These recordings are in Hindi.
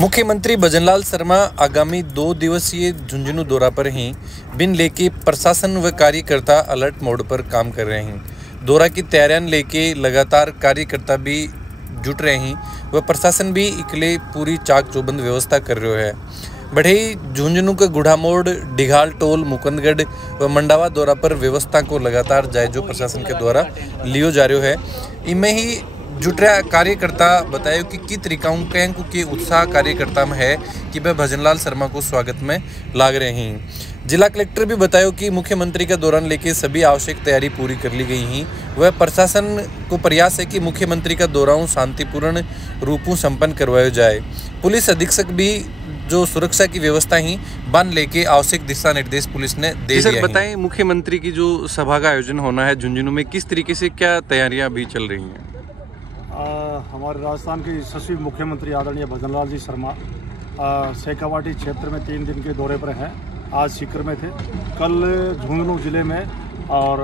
मुख्यमंत्री भजनलाल शर्मा आगामी 2 दिवसीय झुंझुनू दौरा पर हैं। बिन लेके प्रशासन व कार्यकर्ता अलर्ट मोड पर काम कर रहे हैं। दौरा की तैयारियां लेके लगातार कार्यकर्ता भी जुट रहे हैं व प्रशासन भी इकले पूरी चाक चौबंद व्यवस्था कर रहे है। बढ़ई झुंझुनू के गुढ़ा मोड़, डिघाल टोल, मुकुंदगढ़ व मंडावा दौरा पर व्यवस्था को लगातार जायजो प्रशासन के द्वारा लियो जा रहे है। इनमें ही जुटरा कार्यकर्ता बताया कि किस तरीका के उत्साह कार्यकर्ता में है कि वह भजनलाल शर्मा को स्वागत में लाग रहे हैं। जिला कलेक्टर भी बताया कि मुख्यमंत्री के दौरान लेके सभी आवश्यक तैयारी पूरी कर ली गई हैं। वह प्रशासन को प्रयास है कि मुख्यमंत्री का दौरा शांतिपूर्ण रूपों संपन्न करवाया जाए। पुलिस अधीक्षक भी जो सुरक्षा की व्यवस्था ही बन लेके आवश्यक दिशा निर्देश पुलिस ने दे दिया है। बताएं, मुख्यमंत्री की जो सभा का आयोजन होना है झुंझुनू में, किस तरीके से क्या तैयारियां अभी चल रही हैं? हमारे राजस्थान के यशस्वी मुख्यमंत्री आदरणीय भजनलाल जी शर्मा शेखावाटी क्षेत्र में 3 दिन के दौरे पर हैं। आज सीकर में थे, कल झुंझुनू जिले में और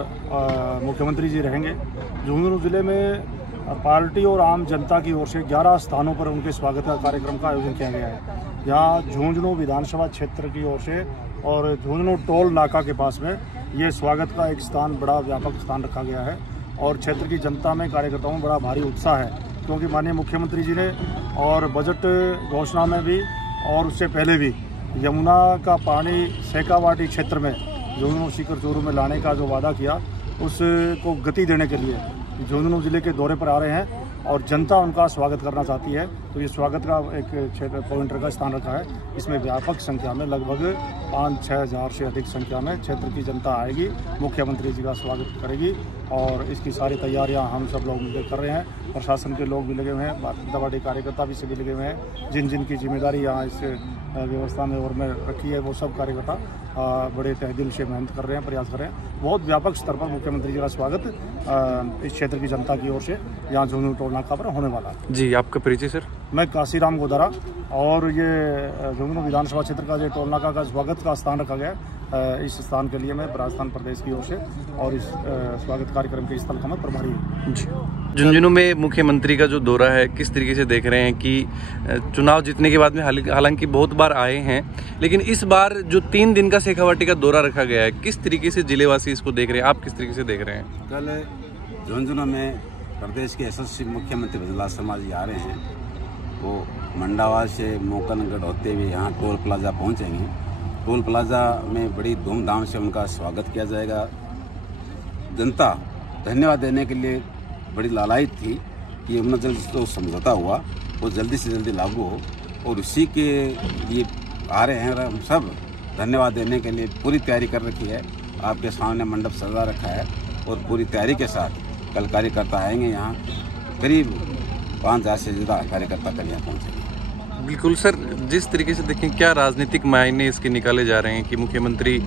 मुख्यमंत्री जी रहेंगे। झुंझुनू जिले में पार्टी और आम जनता की ओर से 11 स्थानों पर उनके स्वागत का कार्यक्रम का आयोजन किया गया है। यहाँ झुंझुनू विधानसभा क्षेत्र की ओर से और झुंझुनू टोल नाका के पास में ये स्वागत का एक स्थान, बड़ा व्यापक स्थान रखा गया है और क्षेत्र की जनता में, कार्यकर्ताओं में बड़ा भारी उत्साह है, क्योंकि माननीय मुख्यमंत्री जी ने और बजट घोषणा में भी और उससे पहले भी यमुना का पानी शेखावाटी क्षेत्र में झुंझुनू सीकर चोरू में लाने का जो वादा किया, उसको गति देने के लिए झुंझुनू जिले के दौरे पर आ रहे हैं और जनता उनका स्वागत करना चाहती है। तो ये स्वागत का एक क्षेत्र पॉइंटर का स्थान रखा है। इसमें व्यापक संख्या में लगभग 5-6 हज़ार से अधिक संख्या में क्षेत्र की जनता आएगी, मुख्यमंत्री जी का स्वागत करेगी और इसकी सारी तैयारियां हम सब लोग मिलकर कर रहे हैं। प्रशासन के लोग भी लगे हुए हैं, भारतीय जनता पार्टी कार्यकर्ता भी सभी लगे हुए हैं। जिन जिन की जिम्मेदारी यहाँ इस व्यवस्था में और में रखी है, वो सब कार्यकर्ता बड़े तहदिल से मेहनत कर रहे हैं, प्रयास कर रहे हैं। बहुत व्यापक स्तर पर मुख्यमंत्री जी का स्वागत इस क्षेत्र की जनता की ओर से यहाँ झुंझुनू टोल नाका पर होने वाला है। जी, आपका परिचय सर? मैं काशीराम गोदारा और ये झुंझुनू विधानसभा क्षेत्र का जो टोल नाका का स्वागत का स्थान रखा गया, इस स्थान के लिए मैं राजस्थान प्रदेश की ओर से और इस स्वागत कार्यक्रम के स्थल का मैं प्रभारी हूँ। झुंझुनू में मुख्यमंत्री का जो दौरा है, किस तरीके से देख रहे हैं कि चुनाव जीतने के बाद में हालांकि बहुत बार आए हैं, लेकिन इस बार जो 3 दिन का शेखावाटी का दौरा रखा गया है, किस तरीके से जिलेवासी इसको देख रहे हैं? आप किस तरीके से देख रहे हैं? कल झुंझुनू में प्रदेश के यशस्वी मुख्यमंत्री भजनलाल शर्मा जी आ रहे हैं। वो मंडावा से मुकुंदगढ़ होते हुए यहाँ टोल प्लाजा पहुँचेंगे। टोल प्लाजा में बड़ी धूमधाम से उनका स्वागत किया जाएगा। जनता धन्यवाद देने के लिए बड़ी लालायित थी कि यमुना जल जो समझौता हुआ वो जल्दी से जल्दी लागू हो, और उसी के लिए आ रहे हैं। हम सब धन्यवाद देने के लिए पूरी तैयारी कर रखी है। आपके सामने मंडप सजा रखा है और पूरी तैयारी के साथ कल कार्यकर्ता आएंगे। यहाँ करीब 5,000 से ज़्यादा कार्यकर्ता कल यहाँ पहुँचेंगे। बिल्कुल सर, जिस तरीके से देखें, क्या राजनीतिक मायने इसके निकाले जा रहे हैं कि मुख्यमंत्री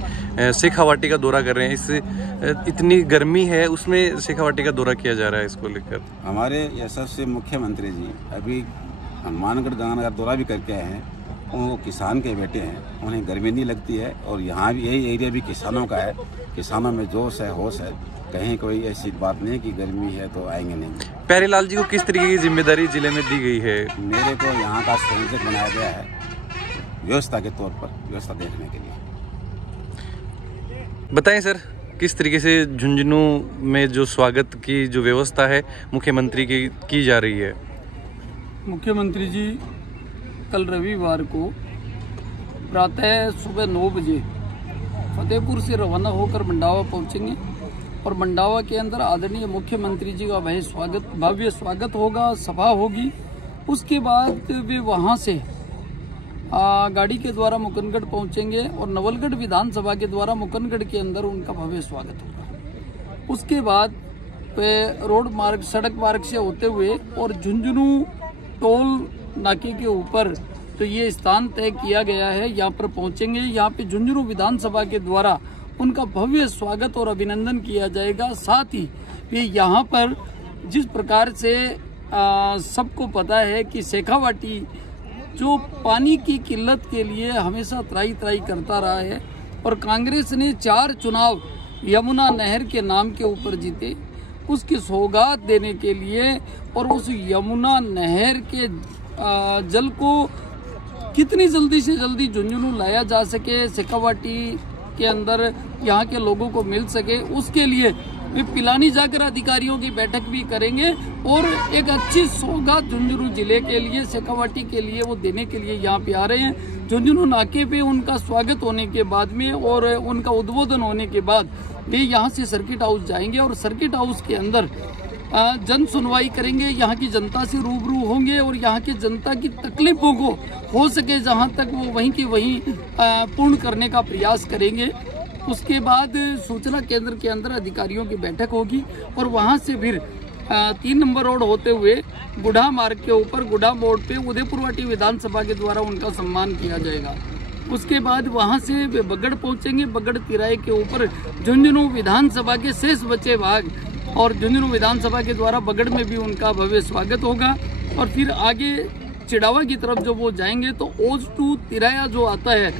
शेखावाटी का दौरा कर रहे हैं? इस इतनी गर्मी है उसमें शेखावाटी का दौरा किया जा रहा है, इसको लेकर हमारे यशस्वी मुख्यमंत्री जी अभी हनुमानगढ़ गंगा का दौरा भी करके आए हैं। वो किसान के बेटे हैं, उन्हें गर्मी नहीं लगती है और यहाँ भी यही एरिया भी किसानों का है। किसानों में जोश है, होश है, कहीं कोई ऐसी बात नहीं कि गर्मी है तो आएंगे नहीं। प्यारेलाल जी को किस तरीके की जिम्मेदारी जिले में दी गई है? मेरे को यहाँ का संयोजक बनाया गया है व्यवस्था के तौर पर, व्यवस्था देखने के लिए। बताएं सर, किस तरीके से झुंझुनू में जो स्वागत की जो व्यवस्था है मुख्यमंत्री की जा रही है? मुख्यमंत्री जी कल रविवार को प्रातः सुबह 9 बजे फतेहपुर से रवाना होकर मंडावा पहुंचेंगे और मंडावा के अंदर आदरणीय मुख्यमंत्री जी का भव्य स्वागत होगा, सभा होगी। उसके बाद वे वहां से गाड़ी के द्वारा मुकुंदगढ़ पहुंचेंगे और नवलगढ़ विधानसभा के द्वारा मुकुंदगढ़ के अंदर उनका भव्य स्वागत होगा। उसके बाद वे रोड मार्ग, सड़क मार्ग से होते हुए और झुंझुनू टोल नाके के ऊपर तो ये स्थान तय किया गया है, यहाँ पर पहुंचेंगे। यहाँ पे झुंझुनू विधानसभा के द्वारा उनका भव्य स्वागत और अभिनंदन किया जाएगा। साथ ही वे यहाँ पर जिस प्रकार से सबको पता है कि शेखावाटी जो पानी की किल्लत के लिए हमेशा त्राही करता रहा है और कांग्रेस ने 4 चुनाव यमुना नहर के नाम के ऊपर जीते, उसकी सौगात देने के लिए और उस यमुना नहर के जल को कितनी जल्दी से जल्दी झुंझुनू लाया जा सके, शेखावाटी के अंदर यहाँ के लोगों को मिल सके, उसके लिए वे पिलानी जाकर अधिकारियों की बैठक भी करेंगे और एक अच्छी सौगात झुंझुनू जिले के लिए, शेखावाटी के लिए वो देने के लिए यहाँ पे आ रहे हैं। झुंझुनू नाके पे उनका स्वागत होने के बाद में और उनका उद्बोधन होने के बाद वे यहाँ से सर्किट हाउस जाएंगे और सर्किट हाउस के अंदर जन सुनवाई करेंगे, यहाँ की जनता से रूबरू होंगे और यहाँ की जनता की तकलीफों को हो सके जहाँ तक वो वहीं के वहीं पूर्ण करने का प्रयास करेंगे। उसके बाद सूचना केंद्र के अंदर अधिकारियों की बैठक होगी और वहाँ से फिर 3 नंबर रोड होते हुए गुढ़ा मार्ग के ऊपर गुढ़ा मोड़ पे उदयपुरवाटी विधानसभा के द्वारा उनका सम्मान किया जाएगा। उसके बाद वहाँ से वे बगड़ पहुँचेंगे। बगड़ तिराहे के ऊपर झुंझुनू विधानसभा के शेष बचे भाग और झुंझुनू विधानसभा के द्वारा बगड़ में भी उनका भव्य स्वागत होगा। और फिर आगे चिड़ावा की तरफ जब वो जाएंगे तो ओज टू तिराया जो आता है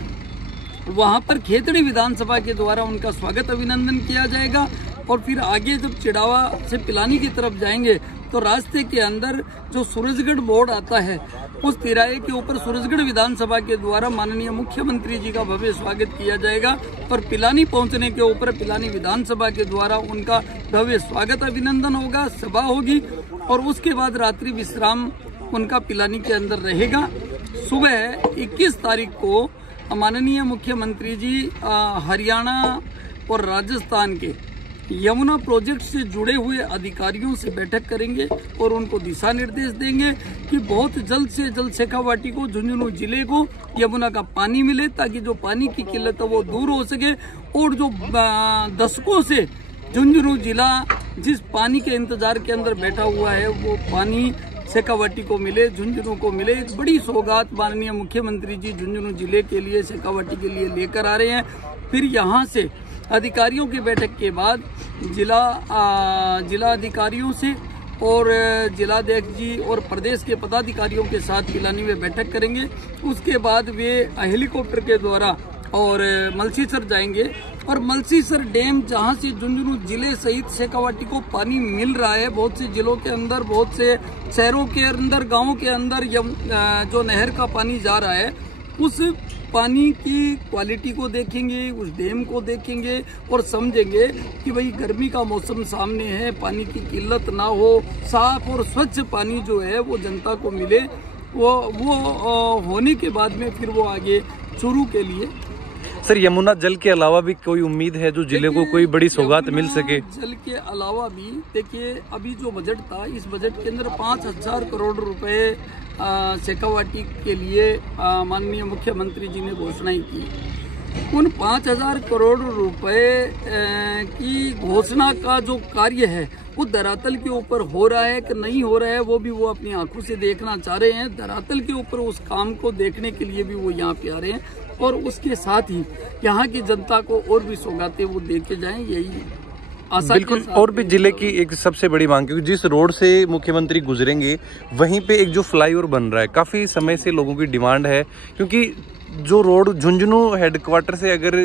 वहाँ पर खेतड़ी विधानसभा के द्वारा उनका स्वागत अभिनंदन किया जाएगा। और फिर आगे जब चिड़ावा से पिलानी की तरफ जाएंगे तो रास्ते के अंदर जो सूरजगढ़ मोड़ आता है उस तिराहे के ऊपर सूरजगढ़ विधानसभा के द्वारा माननीय मुख्यमंत्री जी का भव्य स्वागत किया जाएगा। और पिलानी पहुंचने के ऊपर पिलानी विधानसभा के द्वारा उनका भव्य स्वागत अभिनंदन होगा, सभा होगी और उसके बाद रात्रि विश्राम उनका पिलानी के अंदर रहेगा। सुबह 21 तारीख को माननीय मुख्यमंत्री जी हरियाणा और राजस्थान के यमुना प्रोजेक्ट से जुड़े हुए अधिकारियों से बैठक करेंगे और उनको दिशा निर्देश देंगे कि बहुत जल्द से जल्द शेखावाटी को, झुंझुनू जिले को यमुना का पानी मिले ताकि जो पानी की किल्लत है वो दूर हो सके। और जो दशकों से झुंझुनू जिला जिस पानी के इंतजार के अंदर बैठा हुआ है वो पानी शेखावाटी को मिले, झुंझुनू को मिले। एक बड़ी सौगात माननीय मुख्यमंत्री जी झुंझुनू जिले के लिए, शेखावाटी के लिए लेकर आ रहे हैं। फिर यहाँ से अधिकारियों की बैठक के बाद जिला अधिकारियों से और जिलाध्यक्ष जी और प्रदेश के पदाधिकारियों के साथ पिलानी में बैठक करेंगे। उसके बाद वे हेलीकॉप्टर के द्वारा और मलसीसर जाएंगे और मलसीसर डैम जहां से झुंझुनू जिले सहित शेखावाटी को पानी मिल रहा है, बहुत से जिलों के अंदर, बहुत से शहरों के अंदर, गांवों के अंदर जो नहर का पानी जा रहा है उस पानी की क्वालिटी को देखेंगे, उस डैम को देखेंगे और समझेंगे कि भाई गर्मी का मौसम सामने है, पानी की किल्लत ना हो, साफ और स्वच्छ पानी जो है वो जनता को मिले। वो होने के बाद में फिर वो आगे शुरू के लिए। सर, यमुना जल के अलावा भी कोई उम्मीद है जो जिले को कोई बड़ी सौगात मिल सके? जल के अलावा भी देखिए, अभी जो बजट था इस बजट के अंदर 5000 करोड़ रुपए शेखावाटी के लिए माननीय मुख्यमंत्री जी ने घोषणाएं की। उन 5000 करोड़ रुपए की घोषणा का जो कार्य है वो धरातल के ऊपर हो रहा है कि नहीं हो रहा है वो भी वो अपनी आंखों से देखना चाह रहे हैं। धरातल के ऊपर उस काम को देखने के लिए भी वो यहाँ पे आ रहे हैं और उसके साथ ही यहाँ की जनता को और भी सौगातें वो दे के जाएं, यही आशा। बिल्कुल। और भी जिले की एक सबसे बड़ी मांग, क्योंकि जिस रोड से मुख्यमंत्री गुजरेंगे वहीं पे एक जो फ्लाईओवर बन रहा है, काफी समय से लोगों की डिमांड है, क्योंकि जो रोड झुंझुनू हेडक्वार्टर से अगर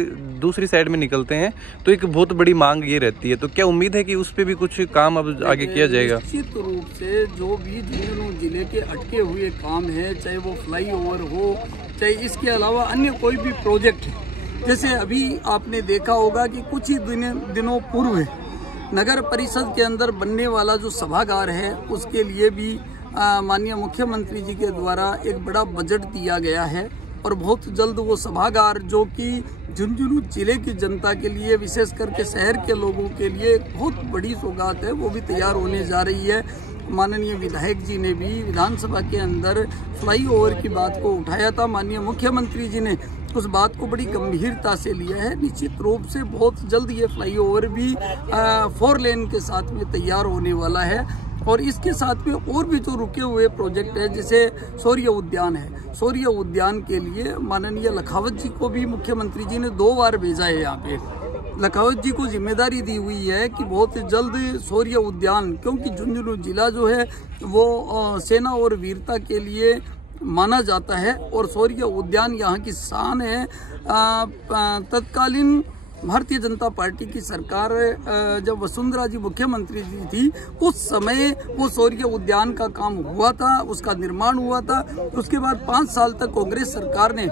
दूसरी साइड में निकलते हैं तो एक बहुत बड़ी मांग ये रहती है। तो क्या उम्मीद है कि उस पे भी कुछ काम अब आगे किया जाएगा? निश्चित रूप से जो भी झुंझुनू जिले के अटके हुए काम है, चाहे वो फ्लाईओवर हो, चाहे इसके अलावा अन्य कोई भी प्रोजेक्ट है, जैसे अभी आपने देखा होगा कि कुछ ही दिनों पूर्व नगर परिषद के अंदर बनने वाला जो सभागार है उसके लिए भी माननीय मुख्यमंत्री जी के द्वारा एक बड़ा बजट दिया गया है और बहुत जल्द वो सभागार जो कि झुंझुनू जिले की जनता के लिए, विशेष करके शहर के लोगों के लिए बहुत बड़ी सौगात है, वो भी तैयार होने जा रही है। माननीय विधायक जी ने भी विधानसभा के अंदर फ्लाईओवर की बात को उठाया था। माननीय मुख्यमंत्री जी ने उस बात को बड़ी गंभीरता से लिया है। निश्चित रूप से बहुत जल्द ये फ्लाईओवर भी 4 लेन के साथ में तैयार होने वाला है और इसके साथ में और भी जो रुके हुए प्रोजेक्ट है, जैसे शौर्य उद्यान है, शौर्य उद्यान के लिए माननीय लखावत जी को भी मुख्यमंत्री जी ने 2 बार भेजा है। यहाँ पे लखावत जी को जिम्मेदारी दी हुई है कि बहुत जल्द शौर्य उद्यान, क्योंकि झुंझुनू जिला जो है वो सेना और वीरता के लिए माना जाता है और शौर्य उद्यान यहाँ की शान है। तत्कालीन भारतीय जनता पार्टी की सरकार जब वसुंधरा जी मुख्यमंत्री जी थी उस समय वो शौर्य उद्यान का काम हुआ था, उसका निर्माण हुआ था। उसके बाद 5 साल तक कांग्रेस सरकार ने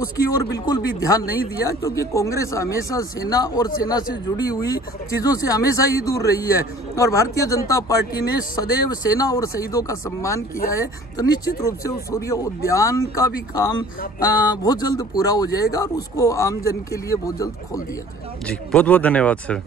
उसकी ओर बिल्कुल भी ध्यान नहीं दिया, क्योंकि कांग्रेस हमेशा सेना और सेना से जुड़ी हुई चीजों से हमेशा ही दूर रही है और भारतीय जनता पार्टी ने सदैव सेना और शहीदों का सम्मान किया है। तो निश्चित रूप से उस शौर्य उद्यान का भी काम बहुत जल्द पूरा हो जाएगा और उसको आम जन के लिए बहुत जल्द खोल दिया जाएगा। जी बहुत बहुत धन्यवाद सर।